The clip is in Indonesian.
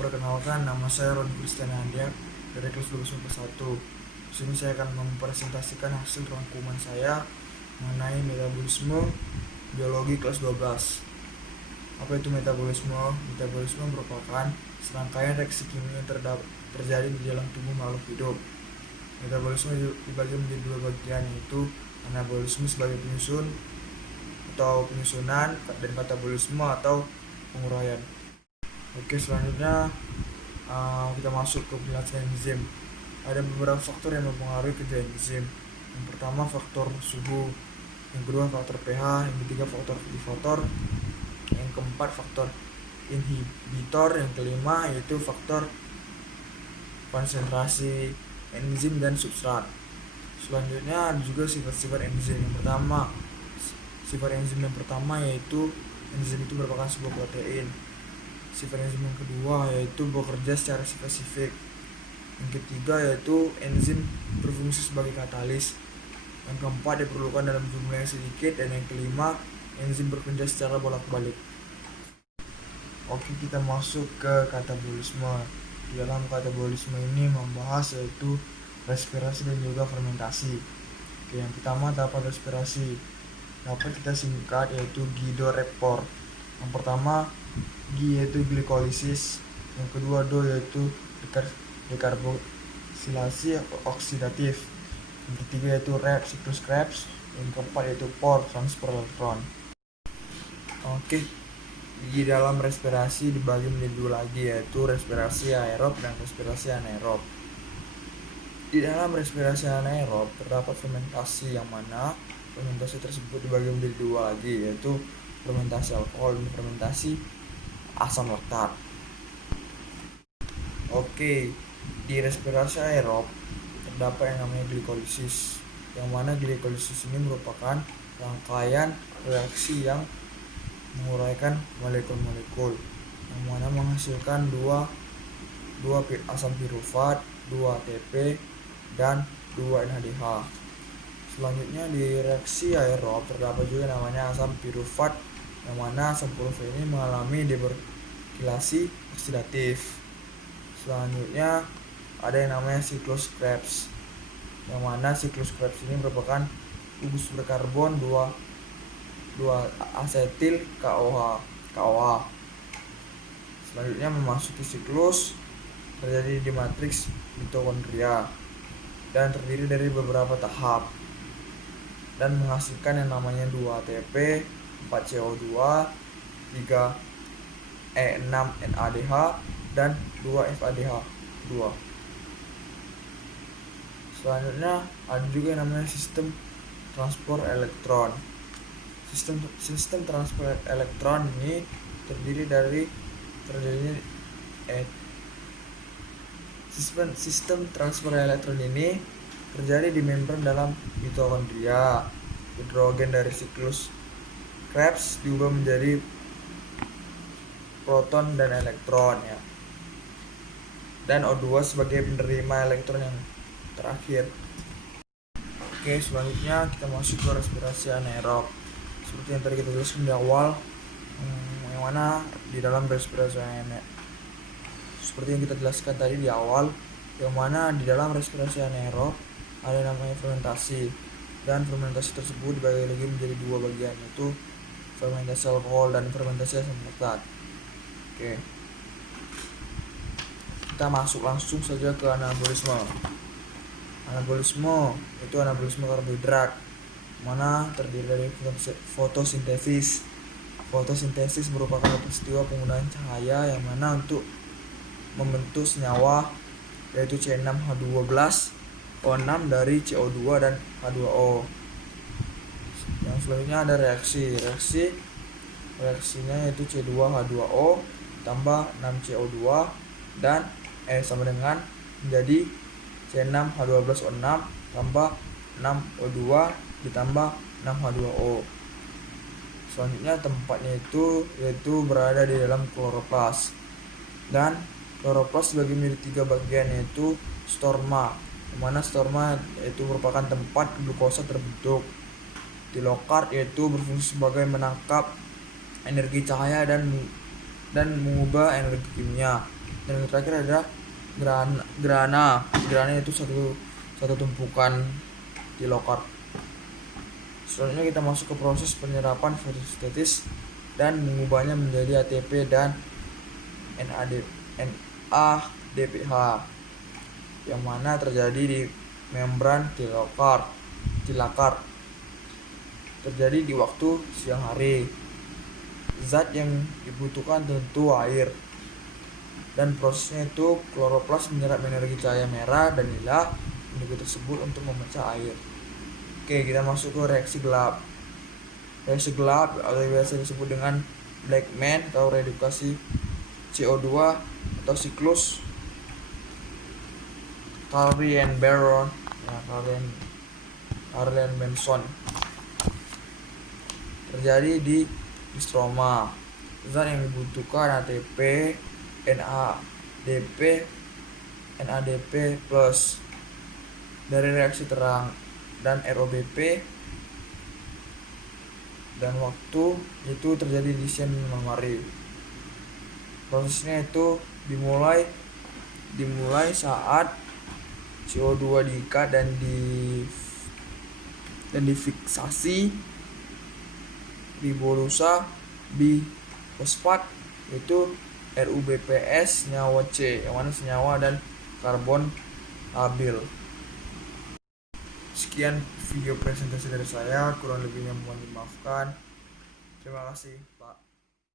Perkenalkan, nama saya Roni Kristian Andiak dari kelas 12 1. Di sini saya akan mempresentasikan hasil rangkuman saya mengenai metabolisme biologi kelas 12. Apa itu metabolisme? Metabolisme merupakan serangkaian reaksi kimia yang terjadi di dalam tubuh makhluk hidup. Metabolisme dibagi menjadi dua bagian, yaitu anabolisme sebagai penyusun atau penyusunan dan katabolisme atau penguraian. Oke, selanjutnya kita masuk ke penjelasan enzim. Ada beberapa faktor yang mempengaruhi kerja enzim. Yang pertama faktor suhu, yang kedua faktor pH, yang ketiga faktor aktivator, yang keempat faktor inhibitor, yang kelima yaitu faktor konsentrasi enzim dan substrat. Selanjutnya ada juga sifat-sifat enzim. Yang pertama, sifat enzim yang pertama yaitu enzim itu merupakan sebuah protein. Sifat enzim yang kedua yaitu bekerja secara spesifik. Yang ketiga yaitu enzim berfungsi sebagai katalis. Yang keempat diperlukan dalam jumlah yang sedikit, dan yang kelima enzim bekerja secara bolak-balik. Oke, kita masuk ke katabolisme. Di dalam katabolisme ini membahas yaitu respirasi dan juga fermentasi. Oke, yang pertama tahapan respirasi dapat kita singkat yaitu gidoreptor. Yang pertama G yaitu glikolisis, yang kedua Do yaitu dekarboksilasi oksidatif, yang ketiga yaitu Rep siklus Krebs, yang keempat yaitu Por transfer elektron. Oke, di dalam respirasi dibagi menjadi dua lagi, yaitu respirasi aerob dan respirasi anaerob. Di dalam respirasi anaerob terdapat fermentasi, yang mana fermentasi tersebut dibagi menjadi dua lagi, yaitu fermentasi alkohol dan fermentasi asam laktat. Oke, di respirasi aerob terdapat yang namanya glikolisis, yang mana glikolisis ini merupakan rangkaian reaksi yang menguraikan molekul-molekul, yang mana menghasilkan dua asam pirufat, 2 ATP, dan 2 NADH. Selanjutnya di reaksi aerob terdapat juga namanya asam pirufat, yang mana asam pirufat ini mengalami deborkilasi oksidatif. Selanjutnya ada yang namanya siklus Krebs, yang mana siklus Krebs ini merupakan gugus berkarbon 2 asetil KOH. Selanjutnya memasuki siklus terjadi di matriks mitokondria dan terdiri dari beberapa tahap dan menghasilkan yang namanya 2 ATP, 4 CO2, 3 6 NADH, dan 2 FADH2. Selanjutnya ada juga yang namanya sistem transport elektron. Sistem transport elektron ini terdiri dari sistem transfer elektron ini terjadi di membran dalam mitokondria. Hidrogen dari siklus Krebs diubah menjadi proton dan elektron, ya. Dan O2 sebagai penerima elektron yang terakhir. Oke, selanjutnya kita masuk ke respirasi anaerob. Seperti yang tadi kita jelaskan di awal, yang mana di dalam respirasi anaerob, seperti yang kita jelaskan tadi di awal, yang mana di dalam respirasi anaerob ada yang namanya fermentasi, dan fermentasi tersebut dibagi lagi menjadi dua bagian, yaitu fermentasi alkohol dan fermentasi asam laktat. Oke, kita masuk langsung saja ke anabolisme. Anabolisme itu anabolisme karbohidrat, mana terdiri dari fotosintesis. Fotosintesis merupakan peristiwa penggunaan cahaya yang mana untuk membentuk senyawa, yaitu C6H12O6 dari CO2 dan H2O. Yang selanjutnya ada reaksinya yaitu C2H2O tambah 6CO2 dan sama dengan menjadi C6H12O6 tambah 6O2 ditambah 6H2O. Selanjutnya tempatnya yaitu berada di dalam kloroplas, dan kloroplas dibagi menjadi 3 bagian, yaitu storma, di mana storma yaitu merupakan tempat glukosa terbentuk. Tilokard yaitu berfungsi sebagai menangkap energi cahaya dan mengubah energi kimia. Dan yang terakhir ada grana. Grana itu satu tumpukan kilokart. Selanjutnya kita masuk ke proses penyerapan fotosintesis dan mengubahnya menjadi ATP dan NADPH yang mana terjadi di membran tilakar terjadi di waktu siang hari. Zat yang dibutuhkan tentu air, dan prosesnya itu kloroplas menyerap energi cahaya merah dan lila indigo tersebut untuk memecah air. Oke, kita masuk ke reaksi gelap. Reaksi gelap atau biasa disebut dengan Blackman atau redukasi CO2 atau siklus Carrier-Baron Carrier-Benson terjadi di stroma. Zat yang dibutuhkan ATP, NADP plus dari reaksi terang dan ROBP, dan waktu itu terjadi di siang hari. Prosesnya itu dimulai saat CO2 diikat dan difiksasi ribolusa bifosfat, yaitu RUBPS senyawa C, yang mana senyawa dan karbon labil. Sekian video presentasi dari saya, kurang lebihnya mohon dimaafkan. Terima kasih.